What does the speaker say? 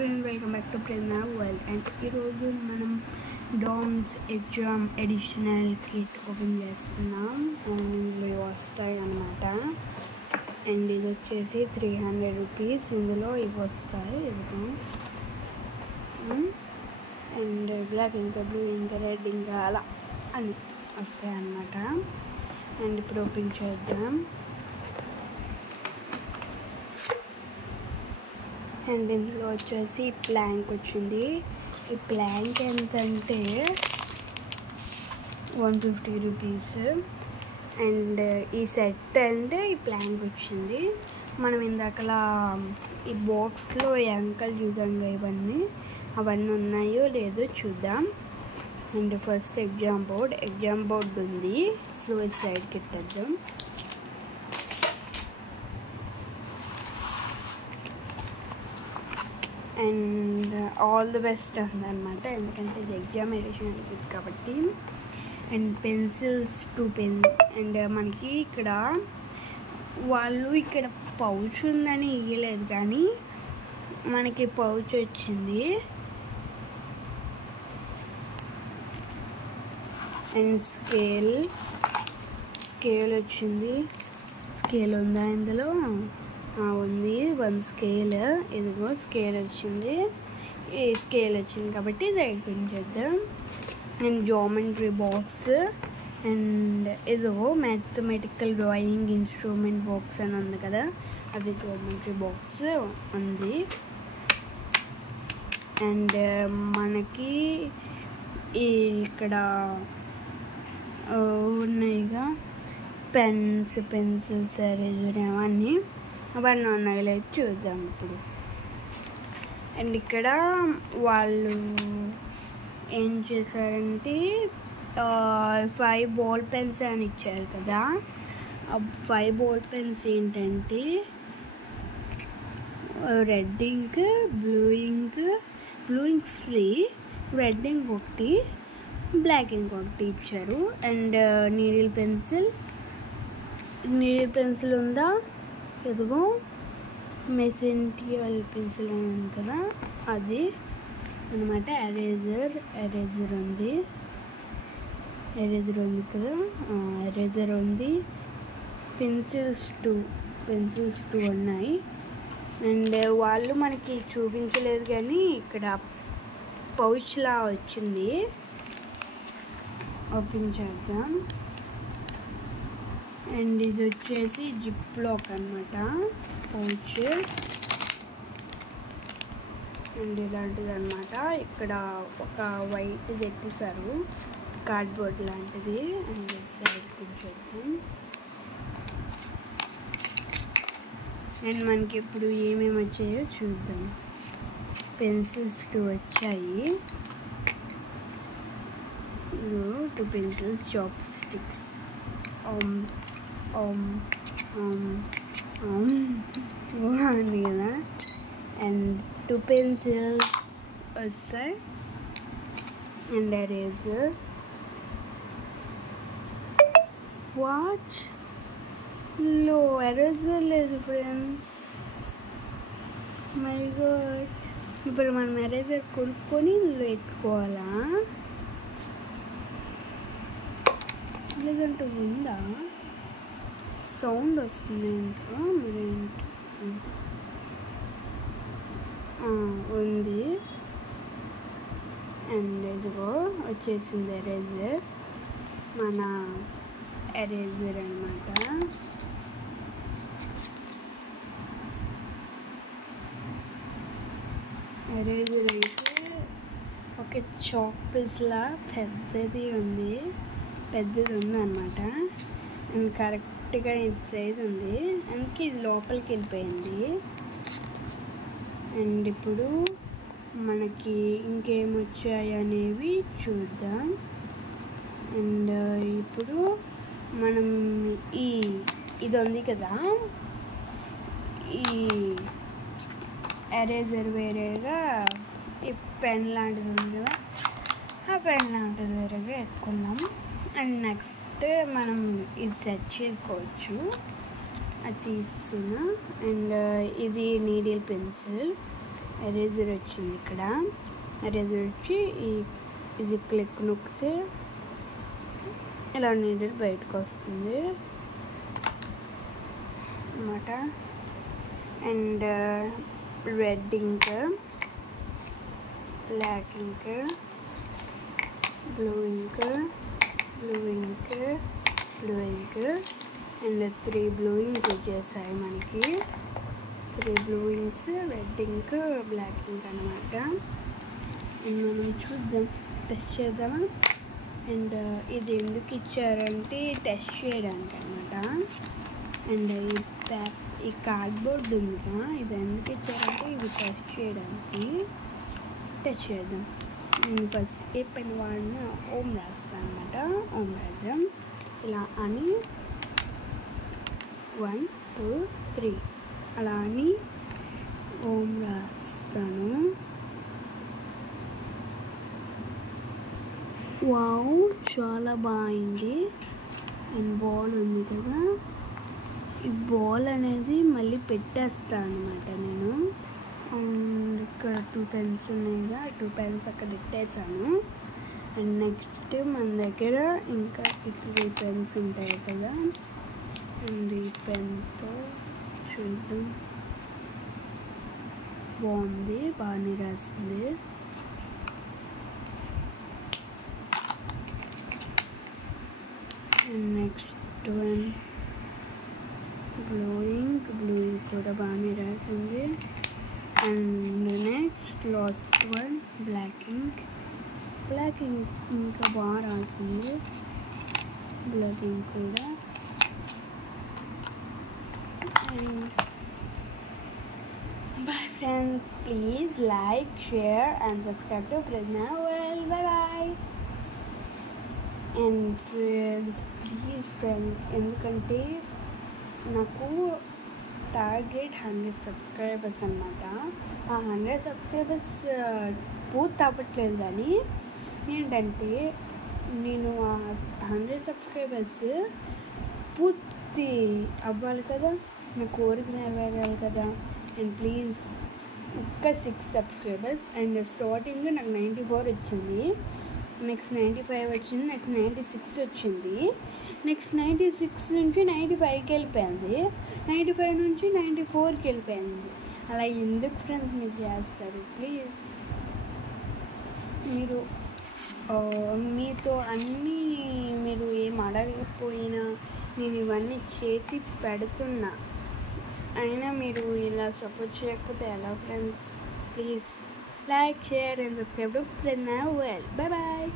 Friends, welcome back to Prerana world. And ఈరోజు మనం DOMS exam additional kit open చేస్తున్నాం. And ఇందులో వస్తాయి అన్నమాట. అండ్ ఇది వచ్చేసి 300 రూపీస్. ఇందులో ఇవి వస్తాయి, ఇదిగో. అండ్ బ్లాక్ ఇంకా బ్లూ ఇంకా రెడ్ ఇంకా అలా అని వస్తాయి అన్నమాట. అండ్ ఇప్పుడు ఓపెన్ చేద్దాం. అండ్ ఇందులో వచ్చేసి ప్లాంక్ వచ్చింది. ఈ ప్లాంక్ ఎంతంటే 150 రూపీస్. అండ్ ఈ సెట్ అండ్ ఈ ప్లాంక్ వచ్చింది. మనం ఇందాకలా ఈ బాక్స్లో వెనకాల చూసాంగా, అవన్నీ ఉన్నాయో లేదో చూద్దాం. అండ్ ఫస్ట్ ఎగ్జామ్ బోర్డ్ ఉంది. సో ఈ సైడ్కి పెట్టేద్దాం. అండ్ ఆల్ ది బెస్ట్ ఉందన్నమాట, ఎందుకంటే ఇది ఎగ్జామ్ ఎడిషన్ కాబట్టి. And pencils 2 pens. అండ్ మనకి వాళ్ళు ఇక్కడ పౌచ్ ఉందని ఇవ్వలేదు, కానీ మనకి పౌచ్ వచ్చింది. అండ్ స్కేల్ వచ్చింది. స్కేల్ ఉందా ఇందులో? ఉంది, 1 స్కేల్. ఇదిగో స్కేల్ వచ్చింది. ఈ స్కేల్ వచ్చింది కాబట్టి ఇది ఓపెన్ చేద్దాం. And geometry box. అండ్ ఇదిగో మ్యాథమెటికల్ డ్రాయింగ్ ఇన్స్ట్రుమెంట్ బాక్స్ అని ఉంది కదా, అది జామెట్రీ బాక్స్ ఉంది. అండ్ మనకి ఇక్కడ ఉన్నాయిగా పెన్సిల్స్, ఎరేజర్ అవన్నీ ఉన్నాయి. లేదు చూద్దాం ఇప్పుడు. అండ్ ఇక్కడ వాళ్ళు ఏం చేశారంటే 5 బాల్ పెన్స్ అని ఇచ్చారు కదా. ఆ 5 బాల్ పెన్స్ ఏంటంటే red ink, blue ink 3, red ink 1, black ink 1 ఇచ్చారు. అండ్ నీడిల్ పెన్సిల్ ఉందా? ఇదిగో మెసెంటియల్ పెన్సిల్ అని ఉంది కదా, అది అనమాట. ఎరేజర్ ఉంది కదా, ఎరేజర్ ఉంది. పెన్సిల్స్ 2 ఉన్నాయి. అండ్ వాళ్ళు మనకి చూపించలేదు, కానీ ఇక్కడ పౌచ్లా వచ్చింది. ఓపెన్ చేద్దాం. అండ్ ఇది వచ్చేసి జిప్ లాక్ అనమాట, పౌచ్. అండ్ ఇలాంటిది అనమాట. ఇక్కడ ఒక వైట్ పెట్టేశారు, కార్డ్బోర్డ్ లాంటిది. అండ్ సైడ్ చూద్దాం. అండ్ మనకి ఇప్పుడు ఏమేమి వచ్చాయో చూద్దాం. పెన్సిల్స్ 2 వచ్చాయి. 2 పెన్సిల్స్, చాప్ స్టిక్స్ బాగుంది కదా. అండ్ 2 పెన్సిల్స్ వస్తాయి. And eraser. వాచ్ లో ఎరేజర్ లేదు ఫ్రెండ్స్. మై గాడ్, ఇప్పుడు మనం ఎరేజర్ కొనుక్కొని ఇందులో పెట్టుకోవాలా? లేదంటే ఉందా? సౌండ్ వస్తుంది ఏంటో, మరి ఉంది. అండ్ ఇదిగో వచ్చేసింది ఎరేజర్, మన ఎరేజర్ అనమాట. ఎరేజర్ అయితే ఒక చాక్ పీస్లా పెద్దది ఉంది అన్నమాట. అండ్ కరెక్ట్గా ఇది సైజ్ ఉంది, అందుకే ఇది లోపలికి వెళ్ళిపోయింది. అండ్ ఇప్పుడు మనకి ఇంకేమొచ్చాయి అనేవి చూద్దాం. అండ్ ఇప్పుడు మనం ఇది ఉంది కదా, ఈ ఎరేజర్ వేరేగా, ఈ పెన్ లాంటిది ఉంది కదా, ఆ పెన్ లాంటిది వేరేగా పెట్టుకున్నాం. అండ్ నెక్స్ట్ మనం ఇది సెట్ చేసుకోవచ్చు. అది తీస్తున్నా. అండ్ ఇది నీడిల్ పెన్సిల్, ఎరేజర్ వచ్చింది. ఇక్కడ ఎరేజర్ వచ్చి ఇది క్లిక్ నొక్కితే ఇలా నీడిల్ బయటకు వస్తుంది అన్నమాట. And red ink, black ink, blue ink, blue ink, blue ink and 3 blue inks వచ్చేసాయి మనకి. 3 blue inks, red ink, black ink అన్నమాట. అండ్ మనం చూద్దాం, టెస్ట్ చేద్దామా. అండ్ ఇది ఎందుకు ఇచ్చారంటే టెస్ట్ చేయడానికి అన్నమాట. అండ్ ఈ కార్డ్బోర్డ్ ఉంది కదా, ఇది ఎందుకు ఇచ్చారంటే ఇది టెస్ట్ చేయడానికి. టెస్ట్ చేద్దాం. నేను ఫస్ట్ ఏ పెన్ వాడినా ఓం రాస్తాను అన్నమాట. ఓం రాద్దాం ఇలా అని 1 2 3 అలా అని ఓం రాస్తాను. వావ్, చాలా బాగుంది. అండ్ బాల్ ఉంది కదా, ఈ బాల్ అనేది మళ్ళీ పెట్టేస్తాను అన్నమాట నేను. ఇక్కడ 2 పెన్స్ ఉన్నాయి కదా, 2 పెన్స్ అక్కడ పెట్టేసాను. అండ్ నెక్స్ట్ మన దగ్గర ఇంకా 2 పెన్స్ ఉంటాయి కదా, అండ్ ఈ పెన్తో చూద్దాం. బాగుంది, బాగానే రాసింది. And next one blue ink కూడా బాగానే రాసింది. And next last one black ink ఇంకా బాగా రాసింది. బ్లాక్ ఇంక్ కూడా. And bye friends, please like, share and subscribe to Pradna World. Bye bye. And friends, please friends, ఎందుకంటే నాకు టార్గెట్ 100 సబ్స్క్రైబర్స్ అన్నమాట. ఆ 100 సబ్స్క్రైబర్స్ పూర్తి అవ్వట్లేదు, కానీ ఏంటంటే నేను ఆ 100 సబ్స్క్రైబర్స్ పూర్తి అవ్వాలి కదా, నా కోరిక నెరవేరాలి కదా. అండ్ ప్లీజ్ ఒక్క 6 సబ్స్క్రైబర్స్. అండ్ స్టార్టింగ్ నాకు 94 వచ్చింది, నెక్స్ట్ 95 వచ్చింది, నెక్స్ట్ 96 వచ్చింది, నెక్స్ట్ 96 నుంచి 95కి వెళ్ళిపోయింది, 95 నుంచి 94కి వెళ్ళిపోయింది. అలా ఎందుకు ఫ్రెండ్స్ మీరు చేస్తారు? ప్లీజ్ మీరు మీతో అన్నీ మీరు ఏం అడగకపోయినా నేను ఇవన్నీ చేసి పెడుతున్నా, అయినా మీరు ఇలా సపోర్ట్ చేయకపోతే ఎలా friends? Please like, share and subscribe to Pradna World. Bye bye.